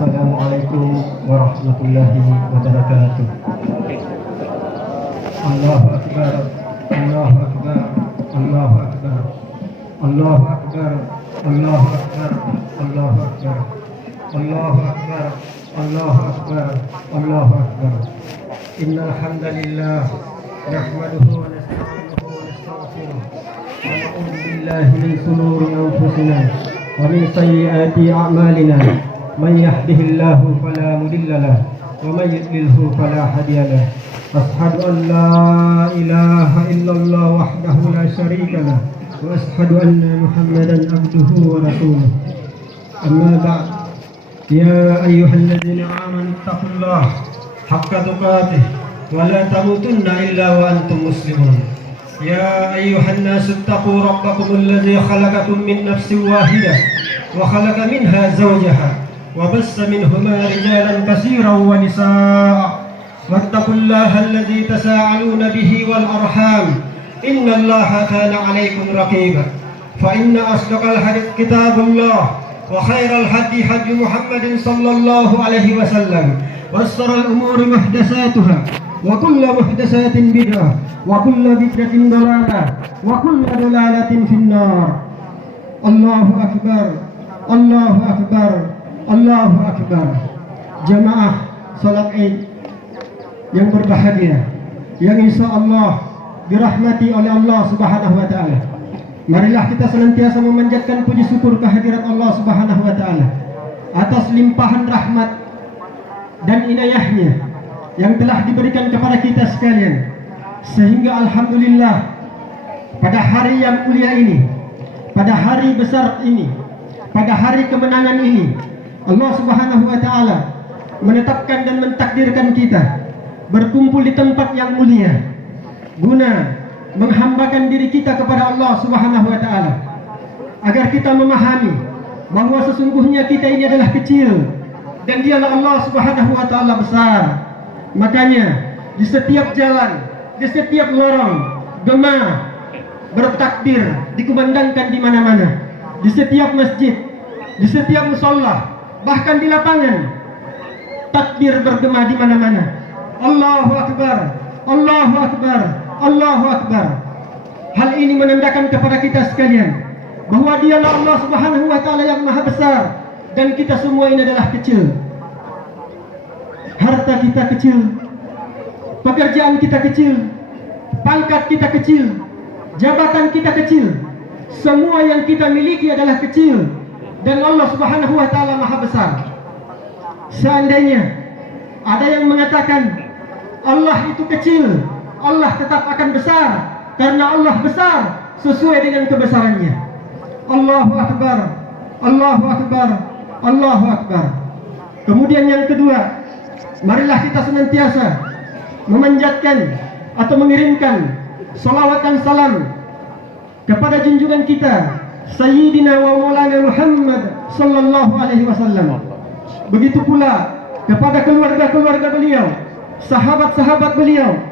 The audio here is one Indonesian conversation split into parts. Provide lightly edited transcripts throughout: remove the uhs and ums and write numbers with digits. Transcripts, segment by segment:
Assalamualaikum warahmatullahi wabarakatuh. Allahu Akbar, Allahu Akbar, Allahu Akbar, Allahu Akbar, Allahu Akbar, Allahu Akbar, Allahu Akbar, Allahu Akbar, Allahu Akbar. Innal hamdalillah nahmaduhu wa nasta'inuhu wa nastaghfiruh wa na'udzu billahi min shururi anfusina wa min sayyiati a'malina. Man yahdihillahu fala mudilla lahu wa man yudlilhu fala hadiya lahu. Ashhadu an la ilaha illallah wahdahu la syarika lahu wa ashhadu anna Muhammadan abduhu wa rasuluh. Amma ba'd. Ya ayyuhalladzina amanu taqullaha haqqa tuqatih wa la tamutunna illa wa antum muslimun. Ya ayyuhan nasu taqu rabbakumul ladzi khalaqakum min nafsin wahidah wa khalaqa minha zawjaha وبث منهما رجالا كثيرا ونساء واتقوا الله الذي تساءلون به والأرحام إن الله كان عليكم رقيبا. فإن أصدق الحديث كتاب الله وخير الهدي هدي محمد صلى الله عليه وسلم وشر الأمور محدثاتها وكل محدثات بدعة وكل بدعة ضلالة وكل ضلالة في النار. الله أكبر الله أكبر Allahu Akbar. Jamaah salat Id yang berbahagia, yang insya Allah dirahmati oleh Allah Subhanahu wa Ta'ala. Marilah kita senantiasa memanjatkan puji syukur kehadirat Allah Subhanahu wa Ta'ala atas limpahan rahmat dan inayahnya yang telah diberikan kepada kita sekalian, sehingga alhamdulillah pada hari yang mulia ini, pada hari besar ini, pada hari kemenangan ini, Allah Subhanahu wa Ta'ala menetapkan dan mentakdirkan kita berkumpul di tempat yang mulia guna menghambakan diri kita kepada Allah Subhanahu wa Ta'ala, agar kita memahami bahwa sesungguhnya kita ini adalah kecil dan dialah Allah Subhanahu wa Ta'ala besar. Makanya di setiap jalan, di setiap lorong gema bertakbir dikumandangkan di mana-mana, di setiap masjid, di setiap musalla, bahkan di lapangan takbir bergema di mana-mana. Allahu Akbar, Allahu Akbar, Allahu Akbar. Hal ini menandakan kepada kita sekalian bahwa dialah Allah Subhanahu wa Ta'ala yang maha besar dan kita semua ini adalah kecil. Harta kita kecil, pekerjaan kita kecil, pangkat kita kecil, jabatan kita kecil, semua yang kita miliki adalah kecil. Dan Allah Subhanahu wa Ta'ala maha besar. Seandainya ada yang mengatakan Allah itu kecil, Allah tetap akan besar, karena Allah besar sesuai dengan kebesarannya. Allahu Akbar, Allahu Akbar, Allahu Akbar. Kemudian yang kedua, marilah kita senantiasa memanjatkan atau mengirimkan salawat dan salam kepada junjungan kita Sayyidina wa Maulana Muhammad sallallahu alaihi wasallam. Begitu pula kepada keluarga-keluarga beliau, sahabat-sahabat beliau,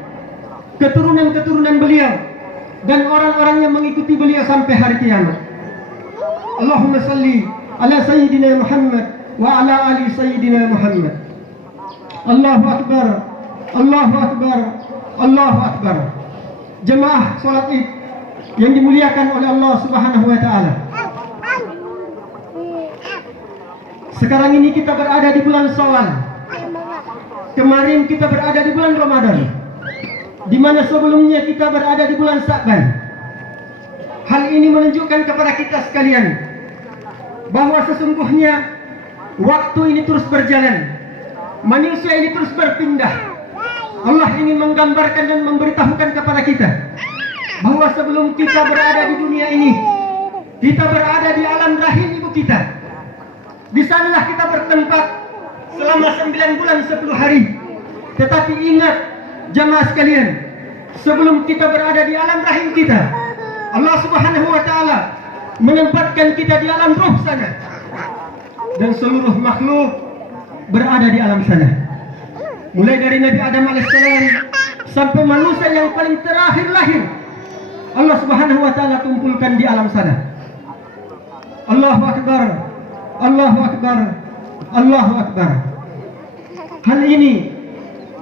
keturunan-keturunan beliau, dan orang-orang yang mengikuti beliau sampai hari kiamat. Allahumma salli ala Sayyidina Muhammad wa ala ali Sayyidina Muhammad. Allahu Akbar, Allahu Akbar, Allahu Akbar. Jemaah salat Id yang dimuliakan oleh Allah Subhanahu wa Ta'ala. Sekarang ini kita berada di bulan Syawal. Kemarin kita berada di bulan Ramadan, di mana sebelumnya kita berada di bulan Sya'ban. Hal ini menunjukkan kepada kita sekalian bahwa sesungguhnya waktu ini terus berjalan, manusia ini terus berpindah. Allah ingin menggambarkan dan memberitahukan kepada kita bahwa sebelum kita berada di dunia ini, kita berada di alam rahim ibu kita. Di sanalah kita bertempat selama 9 bulan 10 hari. Tetapi ingat jamaah sekalian, sebelum kita berada di alam rahim kita, Allah Subhanahu wa Ta'ala menempatkan kita di alam ruh sana, dan seluruh makhluk berada di alam sana. Mulai dari Nabi Adam alaihissalam sampai manusia yang paling terakhir lahir, Allah Subhanahu wa Ta'ala kumpulkan di alam sana. Allahu Akbar, Allahu Akbar, Allahu Akbar. Hal ini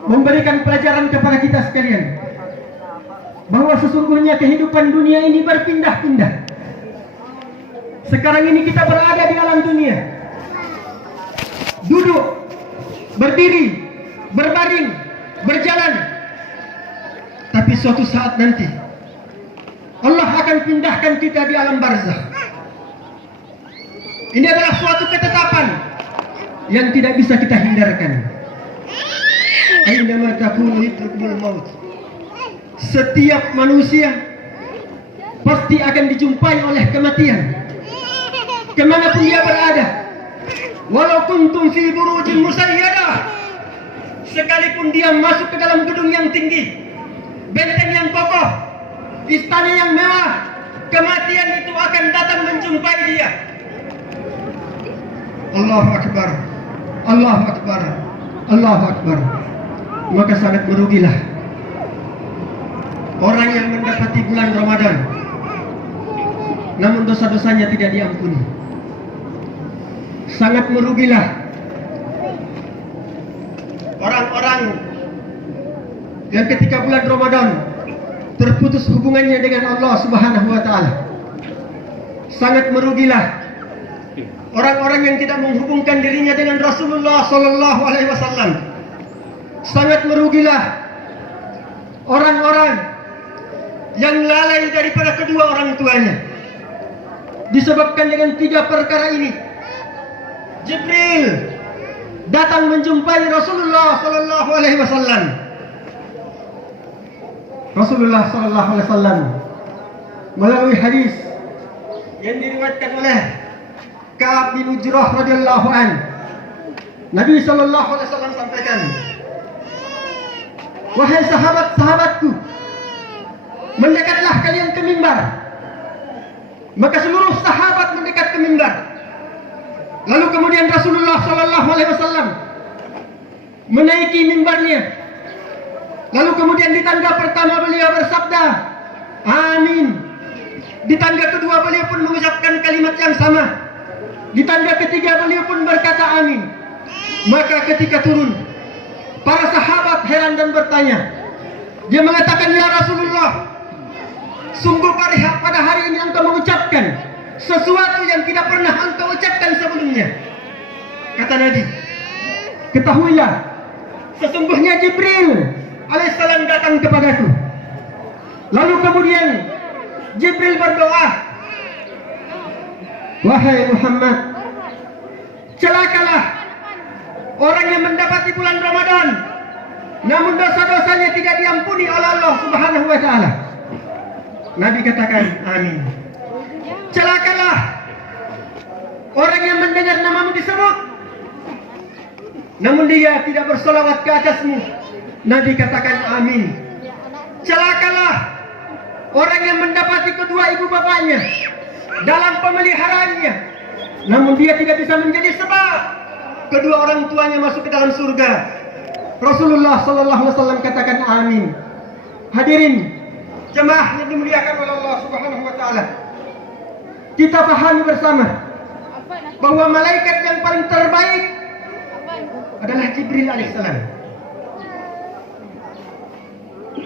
memberikan pelajaran kepada kita sekalian bahwa sesungguhnya kehidupan dunia ini berpindah-pindah. Sekarang ini kita berada di alam dunia, duduk, berdiri, berbaring, berjalan. Tapi suatu saat nanti Allah akan pindahkan kita di alam barzakh. Ini adalah suatu ketetapan yang tidak bisa kita hindarkan. Ainama takunu yudrikul maut. Setiap manusia pasti akan dijumpai oleh kematian, kemanapun dia berada. Walau kuntum fi burujin musayyadah, sekalipun dia masuk ke dalam gedung yang tinggi, benteng yang kokoh, istana yang mewah, kematian itu akan datang menjumpai dia. Allahu Akbar, Allahu Akbar, Allahu Akbar. Maka sangat merugilah orang yang mendapati bulan Ramadan namun dosa-dosanya tidak diampuni. Sangat merugilah orang-orang yang ketika bulan Ramadan terputus hubungannya dengan Allah Subhanahu wa taala. Sangat merugilah orang-orang yang tidak menghubungkan dirinya dengan Rasulullah sallallahu alaihi wasallam. Sangat merugilah orang-orang yang lalai daripada kedua orang tuanya. Disebabkan dengan 3 perkara ini, Jibril datang menjumpai Rasulullah sallallahu alaihi wasallam. Rasulullah sallallahu alaihi wasallam melalui hadis yang diriwayatkan oleh Ka'ab bin Ujrah radhiyallahu an, Nabi sallallahu alaihi wasallam sampaikan, wahai sahabat-sahabatku, mendekatlah kalian ke mimbar. Maka seluruh sahabat mendekat ke mimbar. Lalu kemudian Rasulullah sallallahu alaihi wasallam menaiki mimbarnya. Lalu kemudian di tangga pertama beliau bersabda, amin. Di tangga kedua beliau pun mengucapkan kalimat yang sama. Di tangga ketiga beliau pun berkata amin. Maka ketika turun, para sahabat heran dan bertanya. Dia mengatakan, ya Rasulullah, sungguh pada hari ini engkau mengucapkan sesuatu yang tidak pernah engkau ucapkan sebelumnya. Kata Nabi, ketahuilah, sesungguhnya Jibril alaihissalam datang kepadaku. Lalu kemudian Jibril berdoa, wahai Muhammad, celakalah orang yang mendapati bulan Ramadan namun dosa-dosanya tidak diampuni oleh Allah Subhanahu wa taala. Nabi katakan amin. Celakalah orang yang mendengar namamu disebut namun dia tidak bersolawat ke atasmu. Nabi katakan amin. Celakalah orang yang mendapati kedua ibu bapaknya dalam pemeliharaannya namun dia tidak bisa menjadi sebab kedua orang tuanya masuk ke dalam surga. Rasulullah sallallahu alaihi wasallam katakan amin. Hadirin jemaah yang dimuliakan oleh Allah Subhanahu wa taala, kita pahami bersama bahwa malaikat yang paling terbaik adalah Jibril alaihissalam.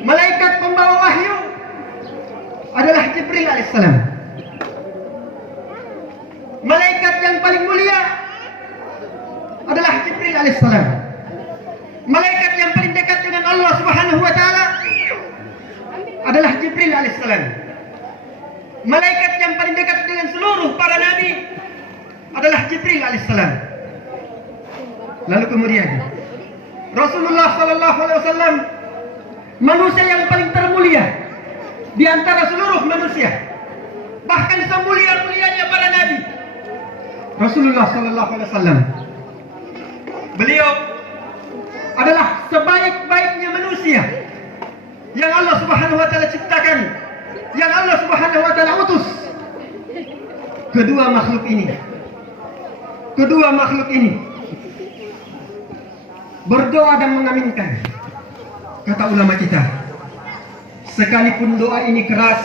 Malaikat pembawa wahyu adalah Jibril alaihissalam. Malaikat yang paling mulia adalah Jibril alaihissalam. Malaikat yang paling dekat dengan Allah Subhanahu wa taala adalah Jibril alaihissalam. Malaikat yang paling dekat dengan seluruh para nabi adalah Jibril alaihissalam. Lalu kemudian Rasulullah sallallahu alaihi wasallam, manusia yang paling termulia di antara seluruh manusia, bahkan semulia-mulianya para nabi, Rasulullah sallallahu alaihi wasallam. Beliau adalah sebaik-baiknya manusia yang Allah Subhanahu wa taala ciptakan, yang Allah Subhanahu wa taala utus. Kedua makhluk ini berdoa dan mengaminkan. Kata ulama kita, sekalipun doa ini keras,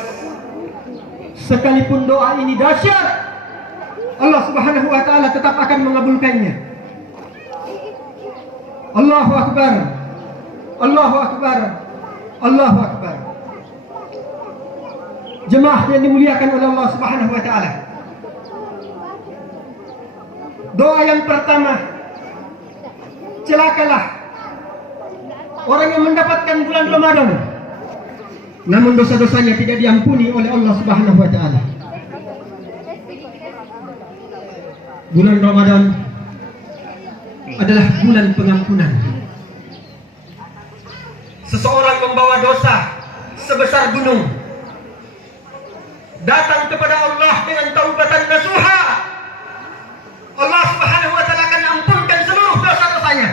sekalipun doa ini dahsyat, Allah Subhanahu wa taala tetap akan mengabulkannya. Allahu Akbar. Allahu Akbar. Allahu Akbar. Jemaah yang dimuliakan oleh Allah Subhanahu wa taala. Doa yang pertama, celakalah orang yang mendapatkan bulan Ramadan namun dosa-dosanya tidak diampuni oleh Allah Subhanahu wa taala. Bulan Ramadan adalah bulan pengampunan. Seseorang membawa dosa sebesar gunung datang kepada Allah dengan taubatan nasuha, Allah Subhanahu wa taala akan ampunkan seluruh dosa-dosanya.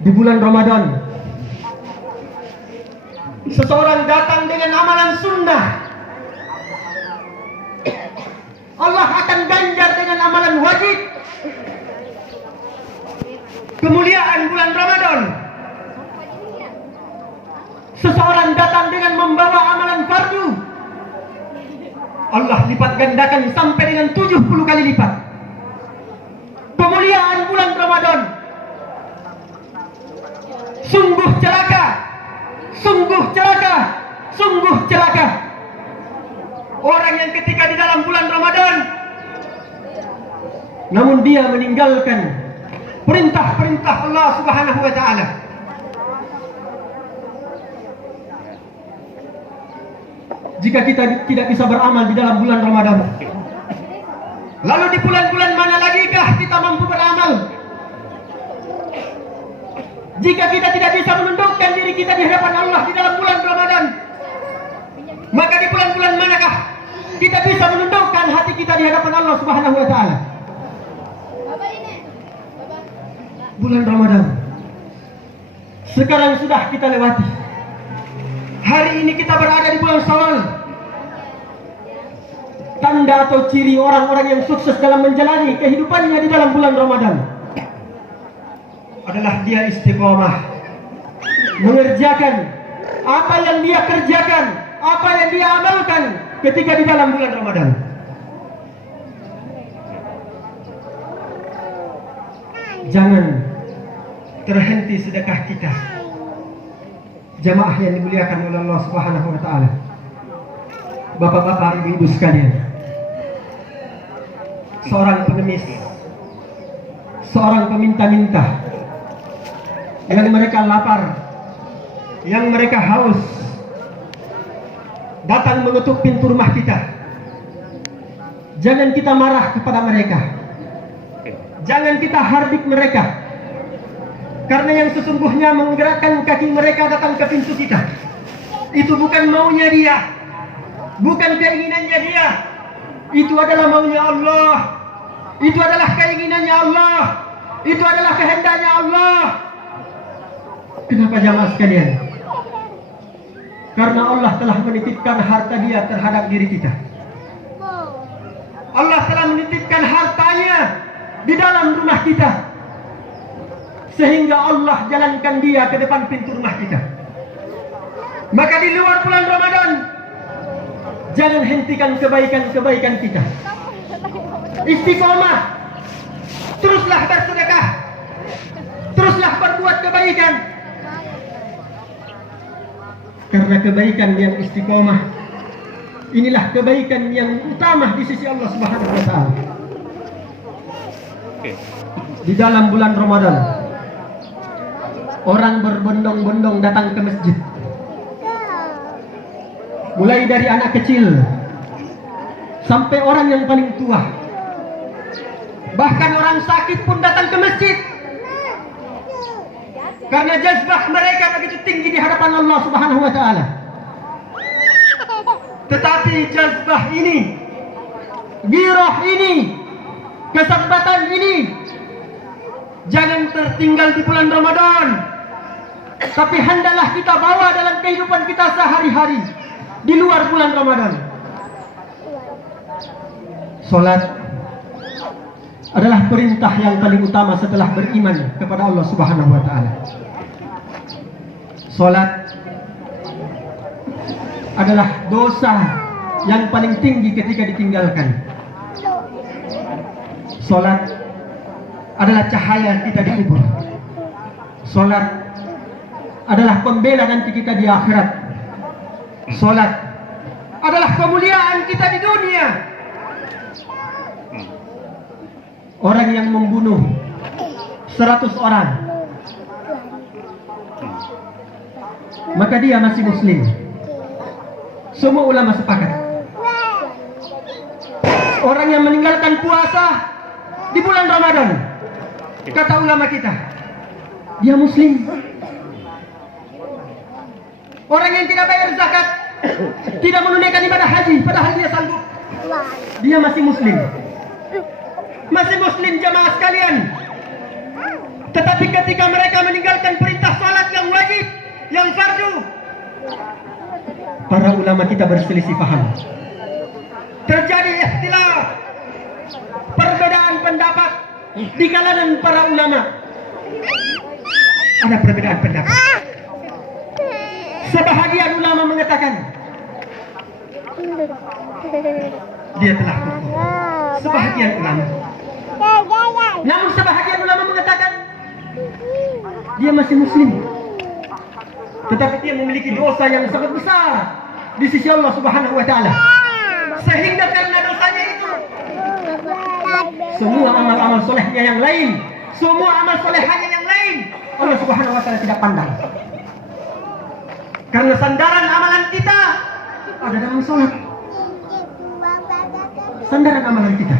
Di bulan Ramadan, seseorang datang dengan amalan sunnah, Allah akan ganjar dengan amalan wajib. Kemuliaan bulan Ramadan, seseorang datang dengan membawa amalan fardu, Allah lipat gandakan sampai dengan 70 kali lipat. Kemuliaan bulan Ramadan, sungguh celaka, sungguh celaka, sungguh celaka orang yang ketika di dalam bulan Ramadan namun dia meninggalkan perintah-perintah Allah Subhanahu wa taala. Jika kita tidak bisa beramal di dalam bulan Ramadan, lalu di bulan-bulan mana lagikah kita mampu beramal? Jika kita tidak bisa menundukkan diri kita di hadapan Allah di dalam bulan Ramadan, maka di bulan-bulan manakah kita bisa menundukkan hati kita di hadapan Allah Subhanahu wa taala? Bulan Ramadan sekarang sudah kita lewati. Hari ini kita berada di bulan Syawal. Tanda atau ciri orang-orang yang sukses dalam menjalani kehidupannya di dalam bulan Ramadan adalah dia istiqomah, mengerjakan apa yang dia kerjakan, apa yang dia amalkan ketika di dalam bulan Ramadan. Jangan terhenti sedekah kita. Jamaah yang dimuliakan oleh Allah Subhanahu wa taala. Bapak-bapak, ibu-ibu sekalian. Seorang pengemis, seorang peminta-minta, yang mereka lapar, yang mereka haus, datang mengetuk pintu rumah kita. Jangan kita marah kepada mereka. Jangan kita hardik mereka. Karena yang sesungguhnya menggerakkan kaki mereka datang ke pintu kita, itu bukan maunya dia, bukan keinginannya dia. Itu adalah maunya Allah. Itu adalah keinginannya Allah. Itu adalah kehendaknya Allah. Kenapa jamaah sekalian? Karena Allah telah menitipkan harta dia terhadap diri kita. Allah telah menitipkan hartanya di dalam rumah kita, sehingga Allah jalankan dia ke depan pintu rumah kita. Maka di luar bulan Ramadan, jangan hentikan kebaikan-kebaikan kita. Istiqomah, teruslah bersedekah, teruslah berbuat kebaikan. Karena kebaikan yang istiqomah, inilah kebaikan yang utama di sisi Allah Subhanahu wa taala. Di dalam bulan Ramadan, orang berbondong-bondong datang ke masjid. Mulai dari anak kecil sampai orang yang paling tua. Bahkan orang sakit pun datang ke masjid. Karena jazbah mereka begitu tinggi di hadapan Allah Subhanahu wa taala. Tetapi jazbah ini, girah ini, kesempatan ini jangan tertinggal di bulan Ramadan. Tapi hendaklah kita bawa dalam kehidupan kita sehari-hari di luar bulan Ramadan. Salat adalah perintah yang paling utama setelah beriman kepada Allah Subhanahu wa taala. Salat adalah dosa yang paling tinggi ketika ditinggalkan. Solat adalah cahaya kita di kubur. Solat adalah pembela nanti kita di akhirat. Solat adalah kemuliaan kita di dunia. Orang yang membunuh 100 orang, maka dia masih muslim. Semua ulama sepakat. Orang yang meninggalkan puasa di bulan Ramadan, kata ulama kita, dia muslim. Orang yang tidak bayar zakat, tidak menunaikan ibadah haji, padahal dia sanggup, dia masih muslim. Masih muslim jamaah sekalian. Tetapi ketika mereka meninggalkan perintah salat yang wajib, yang fardu, para ulama kita berselisih paham. Terjadi ikhtilaf, perbedaan pendapat di kalangan para ulama. Ada perbedaan pendapat. Sebahagian ulama mengatakan dia telah kufur. Sebahagian ulama. Namun sebahagian ulama mengatakan dia masih muslim. Tetapi dia memiliki dosa yang sangat besar di sisi Allah Subhanahu wa taala. Sehingga karena dosanya itu, semua amal-amal solehnya yang lain, semua amal solehnya yang lain, Allah Subhanahu wa taala tidak pandang. Karena sandaran amalan kita ada dalam sholat. Sandaran amalan kita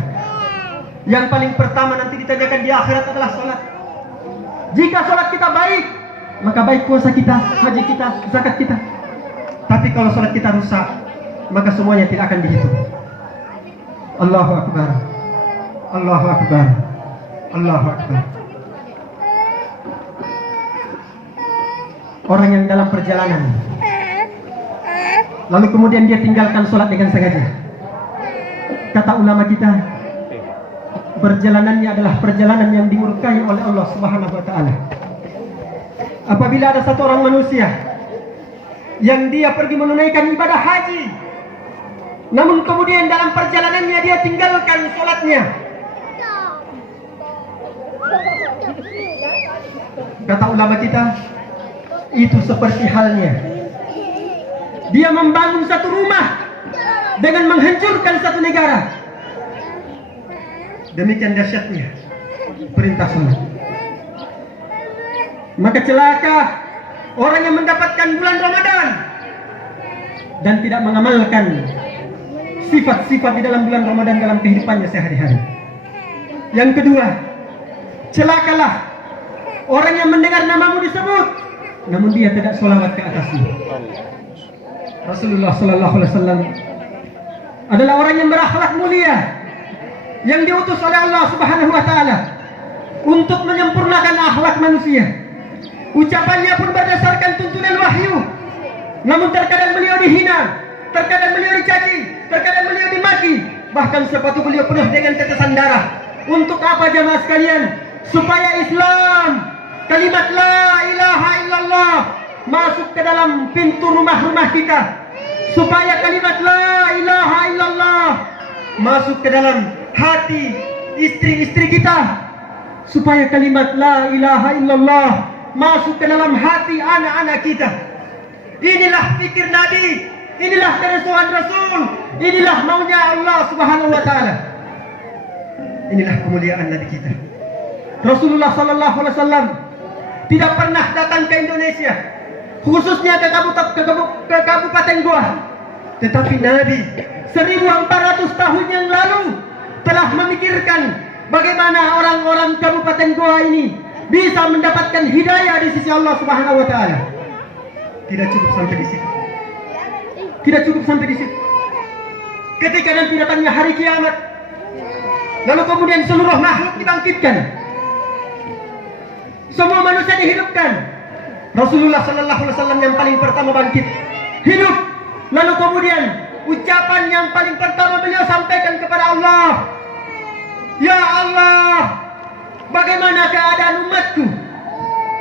yang paling pertama nanti ditanyakan di akhirat adalah sholat. Jika sholat kita baik, maka baik puasa kita, haji kita, zakat kita. Tapi kalau sholat kita rusak, maka semuanya tidak akan dihitung. Allahu Akbar, Allahu Akbar, Allahu Akbar. Orang yang dalam perjalanan, lalu kemudian dia tinggalkan sholat dengan sengaja. Kata ulama kita, perjalanannya adalah perjalanan yang dimurkai oleh Allah Subhanahu wa taala. Apabila ada satu orang manusia yang dia pergi menunaikan ibadah haji, namun kemudian dalam perjalanannya dia tinggalkan sholatnya, kata ulama kita, itu seperti halnya dia membangun satu rumah dengan menghancurkan satu negara. Demikian dahsyatnya perintah sholat. Maka celaka orang yang mendapatkan bulan Ramadan dan tidak mengamalkan sifat-sifat di dalam bulan Ramadan dalam kehidupannya sehari-hari. Yang kedua, celakalah orang yang mendengar namamu disebut, namun dia tidak sholawat ke atasmu. Rasulullah Sallallahu Alaihi Wasallam adalah orang yang berakhlak mulia, yang diutus oleh Allah Subhanahu Wa Taala untuk menyempurnakan akhlak manusia. Ucapannya pun berdasarkan tuntunan wahyu. Namun terkadang beliau dihina, terkadang beliau dicaci, terkadang beliau dimaki, bahkan sepatu beliau penuh dengan tetesan darah. Untuk apa jamaah sekalian? Supaya Islam, kalimat la ilaha illallah masuk ke dalam pintu rumah-rumah kita. Supaya kalimat la ilaha illallah masuk ke dalam hati istri-istri kita. Supaya kalimat la ilaha illallah masuk ke dalam hati anak-anak kita. Inilah fikir Nabi, inilah keresahan Rasul, inilah maunya Allah Subhanahu wa taala. Inilah kemuliaan Nabi kita. Rasulullah Sallallahu Alaihi Wasallam tidak pernah datang ke Indonesia, khususnya ke Kabupaten Goa. Tetapi Nabi 1400 tahun yang lalu telah memikirkan bagaimana orang-orang Kabupaten Goa ini bisa mendapatkan hidayah di sisi Allah Subhanahu wa taala. Tidak cukup sampai di situ. Tidak cukup sampai di situ. Ketika nanti datangnya hari kiamat, lalu kemudian seluruh makhluk dibangkitkan, semua manusia dihidupkan. Rasulullah Sallallahu Alaihi Wasallam yang paling pertama bangkit, hidup. Lalu kemudian ucapan yang paling pertama beliau sampaikan kepada Allah, Ya Allah, bagaimana keadaan umatku?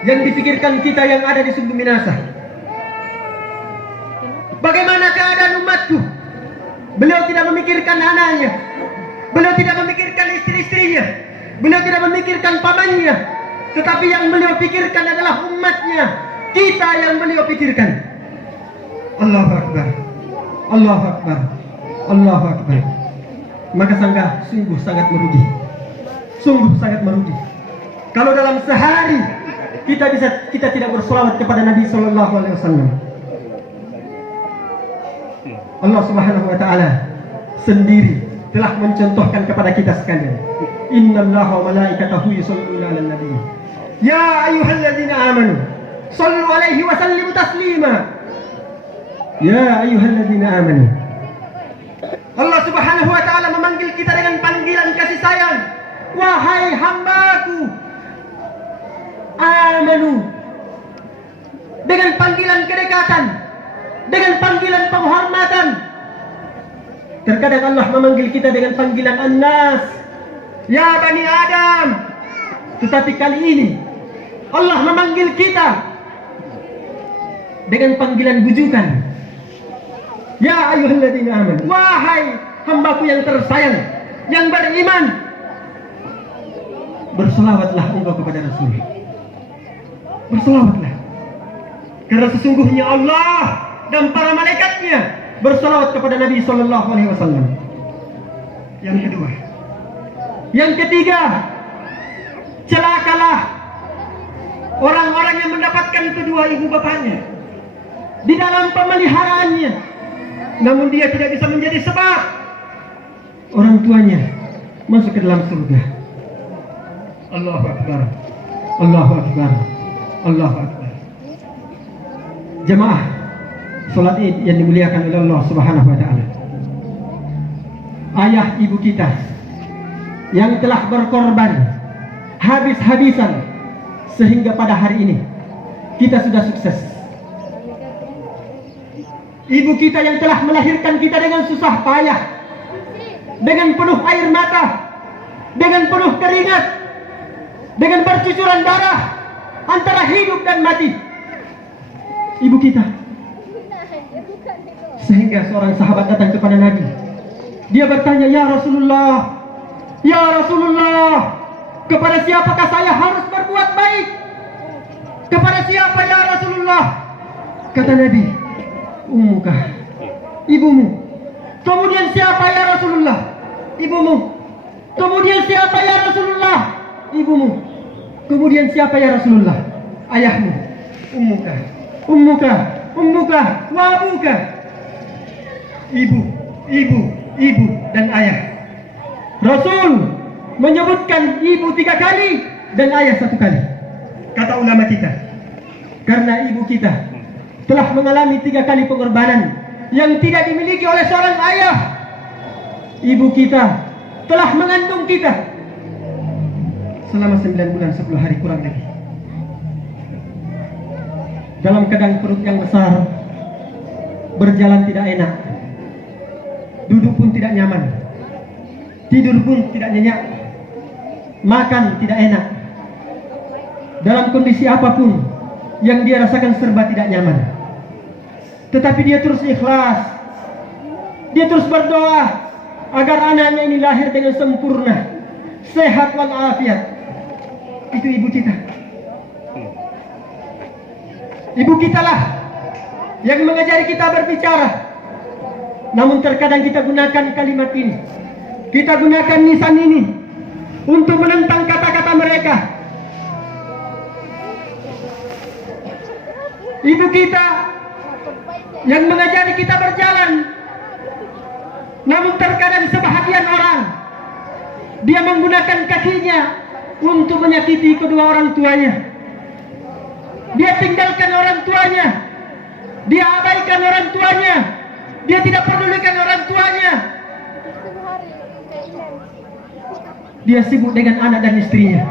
Yang dipikirkan kita yang ada di sumbu minasa. Bagaimana keadaan umatku? Beliau tidak memikirkan anaknya, beliau tidak memikirkan istri-istrinya, Beliau tidak memikirkan pamannya, tetapi yang beliau pikirkan adalah umatnya. Kita yang beliau pikirkan. Allahu Akbar, Allahu Akbar, Allahu Akbar. Maka sungguh sangat merugi. Sungguh sangat merugi kalau dalam sehari kita tidak berselawat kepada Nabi Sallallahu Alaihi Wasallam. Allah Subhanahu Wa Taala sendiri telah mencontohkan kepada kita sekalian. Innallaha wa malaikatahu yusholluna 'alan nabi. Ya ayyuhalladzina amanu shallu 'alaihi wa sallimu taslima. Ya ayyuhalladzina amanu. Allah Subhanahu wa taala memanggil kita dengan panggilan kasih sayang. Wahai hambaku, amanu. Dengan panggilan kedekatan, dengan panggilan penghormatan. Terkadang Allah memanggil kita dengan panggilan An-Nas, ya Bani Adam. Tetapi kali ini Allah memanggil kita dengan panggilan bujukan. Ya ayyuhalladzina amanu, wahai hambaku yang tersayang, yang beriman, berselawatlah engkau kepada Rasul. Berselawatlah, karena sesungguhnya Allah dan para malaikatnya berselawat kepada Nabi Sallallahu Alaihi Wasallam. Yang kedua, yang ketiga, celakalah orang-orang yang mendapatkan kedua ibu bapanya di dalam pemeliharaannya, namun dia tidak bisa menjadi sebab orang tuanya masuk ke dalam surga. Allahu Akbar, Allahu Akbar, Allahu Akbar. Jemaah salat Id yang dimuliakan oleh Allah Subhanahu Wa Taala. Ayah ibu kita yang telah berkorban habis-habisan sehingga pada hari ini kita sudah sukses. Ibu kita yang telah melahirkan kita dengan susah payah, dengan penuh air mata, dengan penuh keringat, dengan bercucuran darah antara hidup dan mati. Ibu kita, sehingga seorang sahabat datang kepada Nabi. Dia bertanya, ya Rasulullah, kepada siapakah saya harus berbuat baik? Kepada siapa ya Rasulullah? Kata Nabi, ummuka, ibumu. Kemudian siapa ya Rasulullah? Ibumu. Kemudian siapa ya Rasulullah? Ibumu. Kemudian siapa ya Rasulullah? Ayahmu. Ummuka, ummuka, ummuka, wa abuka. Ibu dan ayah. Rasul menyebutkan ibu 3 kali dan ayah 1 kali. Kata ulama kita, karena ibu kita telah mengalami 3 kali pengorbanan yang tidak dimiliki oleh seorang ayah. Ibu kita telah mengandung kita selama 9 bulan 10 hari kurang lebih, dalam keadaan perut yang besar, berjalan tidak enak, duduk pun tidak nyaman, tidur pun tidak nyenyak, makan tidak enak. Dalam kondisi apapun yang dia rasakan serba tidak nyaman, tetapi dia terus ikhlas. Dia terus berdoa agar anaknya ini lahir dengan sempurna, sehat walafiat. Itu ibu kita. Ibu kita lah yang mengajari kita berbicara. Namun terkadang kita gunakan kalimat ini, kita gunakan nisan ini untuk menentang kata-kata mereka. Ibu kita yang mengajari kita berjalan, namun terkadang sebahagian orang dia menggunakan kakinya untuk menyakiti kedua orang tuanya. Dia tinggalkan orang tuanya, dia abaikan orang tuanya, dia tidak pedulikan orang tuanya. Dia sibuk dengan anak dan istrinya.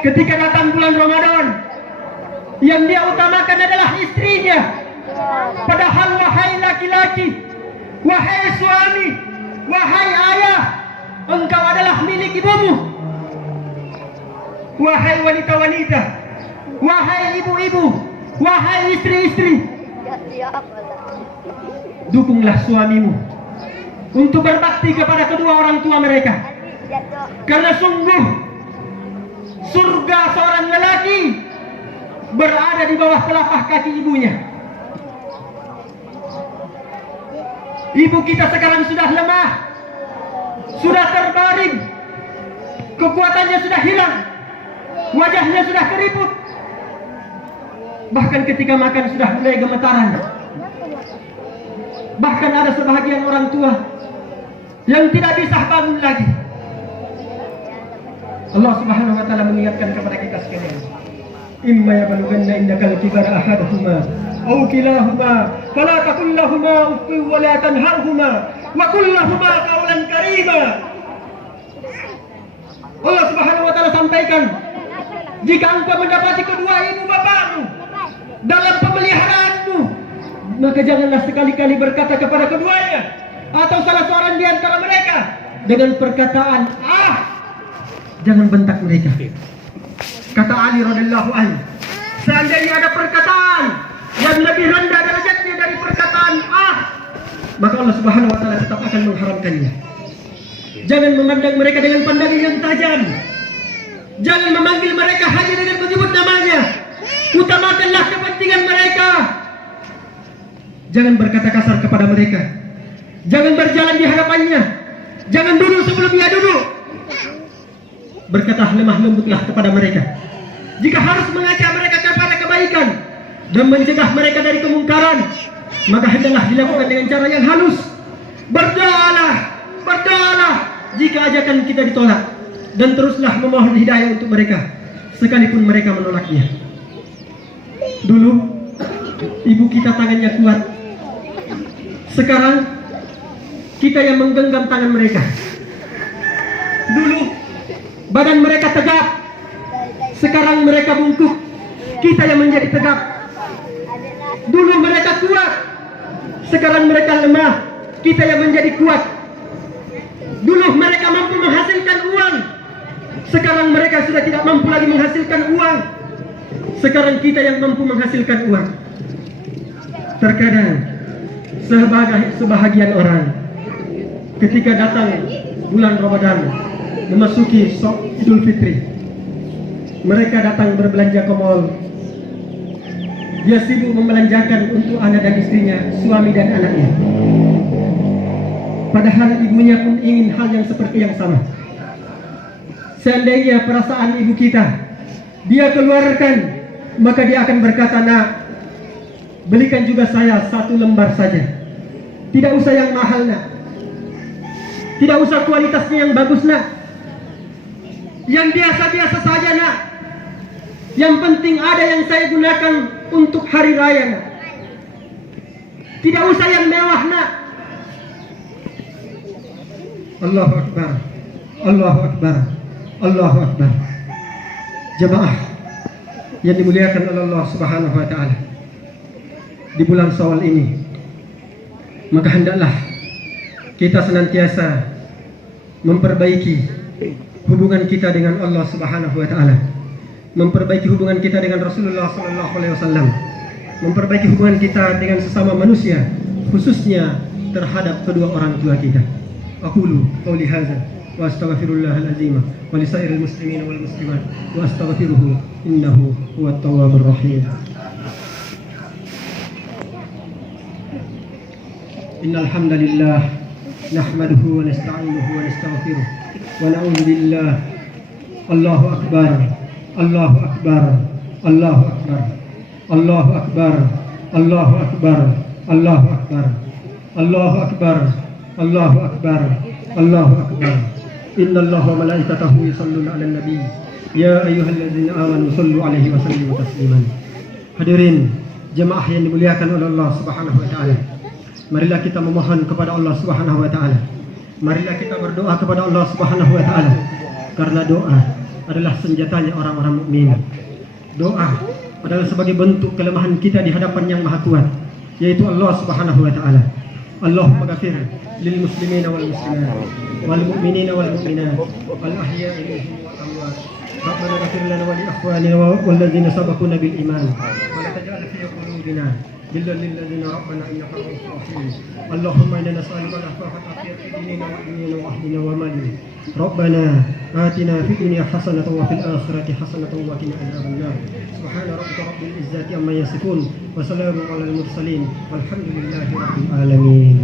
Ketika datang bulan Ramadan, yang dia utamakan adalah istrinya. Padahal wahai laki-laki, wahai suami, wahai ayah, engkau adalah milik ibumu. Wahai wanita-wanita, wahai ibu-ibu, wahai istri-istri, dukunglah suamimu untuk berbakti kepada kedua orang tua mereka. Karena sungguh surga seorang lelaki berada di bawah telapak kaki ibunya. Ibu kita sekarang sudah lemah, sudah terbaring, kekuatannya sudah hilang, wajahnya sudah keriput, bahkan ketika makan sudah mulai gemetaran. Bahkan ada sebahagian orang tua yang tidak bisa bangun lagi. Allah Subhanahu wa taala mengingatkan kepada kita sekalian, imma yablughanna indakal kibara ahaduhuma aw kilahuma fala taqul lahumā uff wa la tanharhumā wa qul lahumā qawlan karīmā. Allah Subhanahu wa taala sampaikan, jika engkau mendapati kedua ibu bapakmu dalam pemeliharaanmu, maka janganlah sekali-kali berkata kepada keduanya atau salah seorang di antara mereka dengan perkataan jangan bentak mereka. Kata Ali radhiyallahu anhu, seandainya ada perkataan yang lebih rendah derajatnya dari perkataan maka Allah Subhanahu wa taala tetap akan mengharamkannya. Jangan memandang mereka dengan pandangan yang tajam. Jangan memanggil mereka hanya dengan menyebut namanya. Utamakanlah kepentingan mereka. Jangan berkata kasar kepada mereka. Jangan berjalan di hadapannya. Jangan duduk sebelum dia duduk. Berkata lemah lembutlah kepada mereka. Jika harus mengajak mereka kepada kebaikan dan mencegah mereka dari kemungkaran, maka hendaklah dilakukan dengan cara yang halus. Berdoalah jika ajakan kita ditolak, dan teruslah memohon hidayah untuk mereka sekalipun mereka menolaknya. Dulu ibu kita tangannya kuat, sekarang kita yang menggenggam tangan mereka. Dulu badan mereka tegap, sekarang mereka bungkuk, kita yang menjadi tegap. Dulu mereka kuat, sekarang mereka lemah, kita yang menjadi kuat. Dulu mereka mampu menghasilkan uang, sekarang mereka sudah tidak mampu lagi menghasilkan uang. Sekarang kita yang mampu menghasilkan uang. Terkadang sebahagian orang ketika datang bulan Ramadan memasuki Idul Fitri, mereka datang berbelanja ke mall. Dia sibuk membelanjakan untuk anak dan istrinya, suami dan anaknya. Padahal ibunya pun ingin hal yang seperti yang sama. Seandainya perasaan ibu kita dia keluarkan, maka dia akan berkata, nak, belikan juga saya 1 lembar saja. Tidak usah yang mahal, nak. Tidak usah kualitasnya yang bagus, nak. Yang biasa-biasa saja, nak. Yang penting ada yang saya gunakan untuk hari raya, nak. Tidak usah yang mewah, nak. Allahu Akbar, Allahu Akbar, Allahu Akbar. Jemaah yang dimuliakan oleh Allah Subhanahu wa taala, di bulan Syawal ini, maka hendaklah kita senantiasa memperbaiki hubungan kita dengan Allah Subhanahu wa taala, memperbaiki hubungan kita dengan Rasulullah sallallahu alaihi wasallam, memperbaiki hubungan kita dengan sesama manusia, khususnya terhadap kedua orang tua kita. Aqulu qauli hadza wa astaghfirullahal azim wa li sairil muslimin wal muslimat wa astaghfiruhu innahu huwat tawwabur rahim. Innal hamdalillah nahmaduhu wa nasta'inuhu wa nastaghfiruh wa na'udzu billah. Allahu akbar, Allahu akbar, Allahu akbar, Allahu akbar, Allahu akbar, Allahu akbar, Allahu akbar, Allahu akbar, Allahu akbar. Innallaha wa malaikatahu yusholluna 'alan nabi ya ayyuhalladzina amanu shallu 'alaihi wa sallimu tasliman. Hadirin jemaah yang dimuliakan oleh Allah Subhanahu wa taala, marilah kita memohon kepada Allah Subhanahu wa taala. Marilah kita berdoa kepada Allah Subhanahu wa taala, karena doa adalah senjatanya orang-orang mukmin. Doa adalah sebagai bentuk kelemahan kita di hadapan yang Maha Kuat, yaitu Allah Subhanahu wa taala. Allahumma ghafir lil muslimina wal muslimat wal mu'minina wal mu'minat wal ahya'i minhum wal amwat. Rabbana ghfir lana wa li ikhwanina wal ladzina sabaquna bil iman wa la taj'al fi qulubina إلا للذين ربنا إنك رؤوف رحيم. اللهم إنا نسألك العفو والعافية في ديننا ودنيانا وأهلنا ومالنا. ربنا آتنا في الدنيا حسنة وفي الآخرة حسنة وقنا عذاب النار. سبحان ربك رب العزة عما يصفون وسلام على المرسلين والحمد لله رب العالمين.